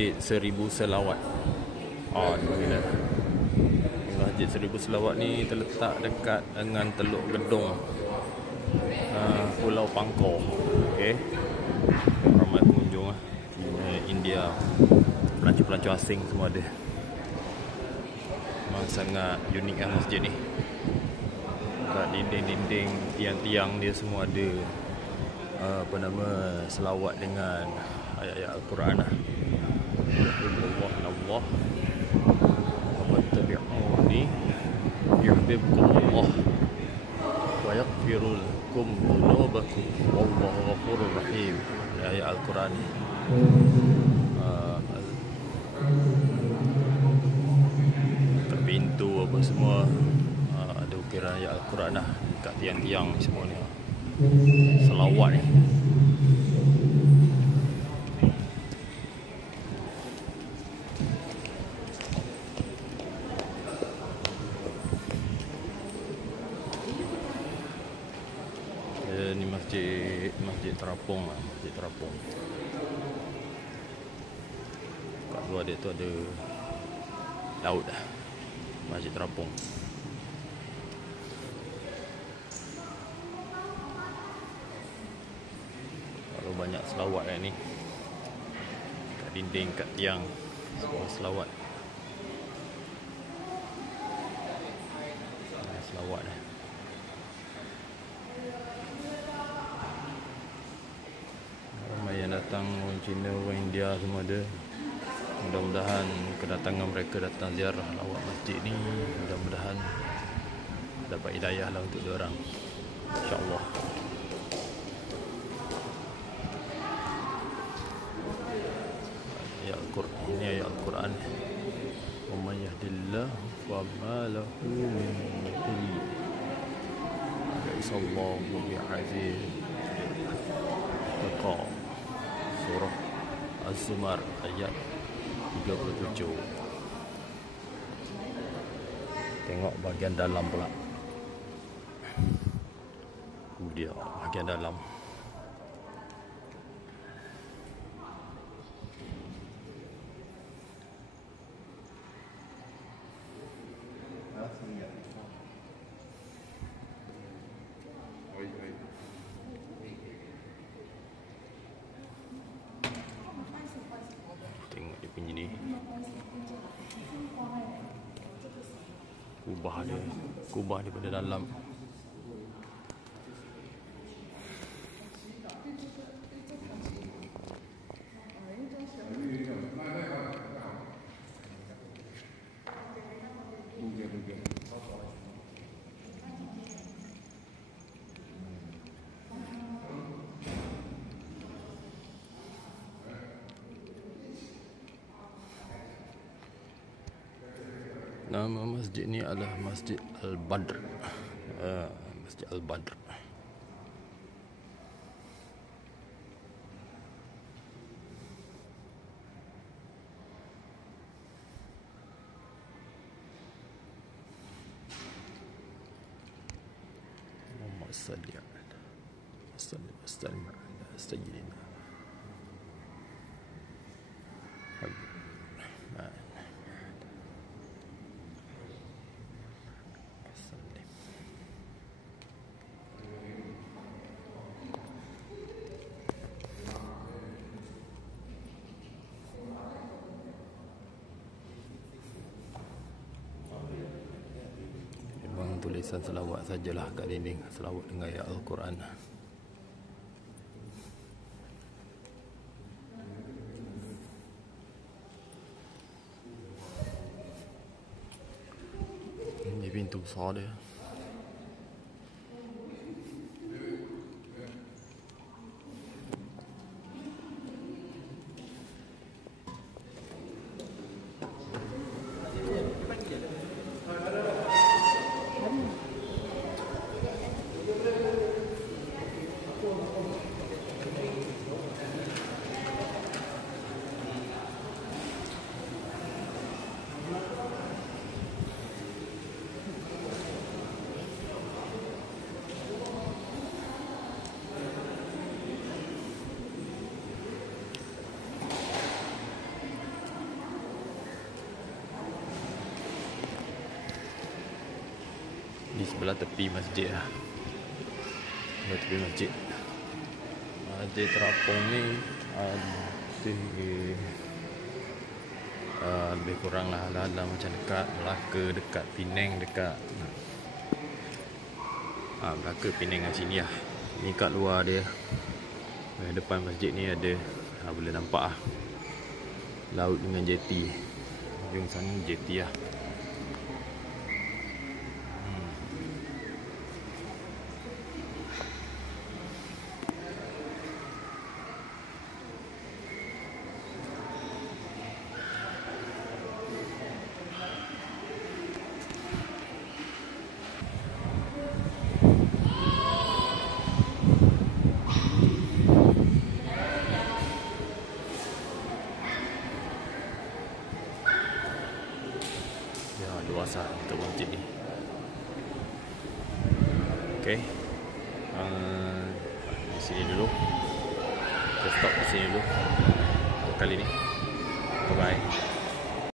Masjid 1000 Selawat. Alhamdulillah. Masjid 1000 Selawat ni terletak dekat dengan Teluk Gedong, Pulau Pangkor. Okey. Ramai pengunjung India, pelancong-pelancong asing semua ada. Memang sangat unik kan masjid ni. Kat dinding-dinding, tiang-tiang dia semua ada selawat dengan ayat-ayat Al-Quran lah. Allah wattabi'uni yuhibbukumullah wa yaghfiru lakum dhunubakum wallahu ghafurur rahim. Ayat Al-Quran ni. Pintu apa semua ada ukiran ayat Al-Quran lah dekat tiang-tiang semua ni. Selawat ni. Ni masjid terapung lah, masjid terapung. Kat luar dia tu ada laut dah. Masjid terapung. Kalau banyak selawat kan ni. Kat dinding, kat tiang, semua selawat. Selawat dah. Ramai yang datang, orang Cina, orang India semua ada. Mudah-mudahan kedatangan mereka datang ziarah lawat masjid ni, mudah-mudahan dapat hidayah lah untuk diorang, insya-Allah. Ayat Al-Quran ini, ayat Al-Quran. Wa may yahdillahu fa ma lahu min mudil. Sallallahu bi'aziz. Surah Az-Zumar ayat 37. Tengok bahagian dalam pula. Dia bahagian dalam. Tengok dia punya ni. Kubah daripada dalam. Nama masjid ni adalah Masjid Al-Badr. Masjid Al-Badr. Muhammad salli ala sayyidina tulisan selawat sajalah kat dinding, selawat dengan ayat Al-Quran. Ini pintu besar dia. sebelah tepi masjid lah. Sebelah tepi masjid. Ada terapung ni ada lebih kurang lah ala-ala macam dekat Melaka, dekat Penang, dekat Melaka, Penang kat sini lah. Ni kat luar dia, depan masjid ni ada boleh nampak lah laut dengan jeti. Ujung sana jeti lah. Luas lah untuk masjid ni. Okay, di sini dulu. Kita stop di sini dulu untuk kali ni. Bye bye.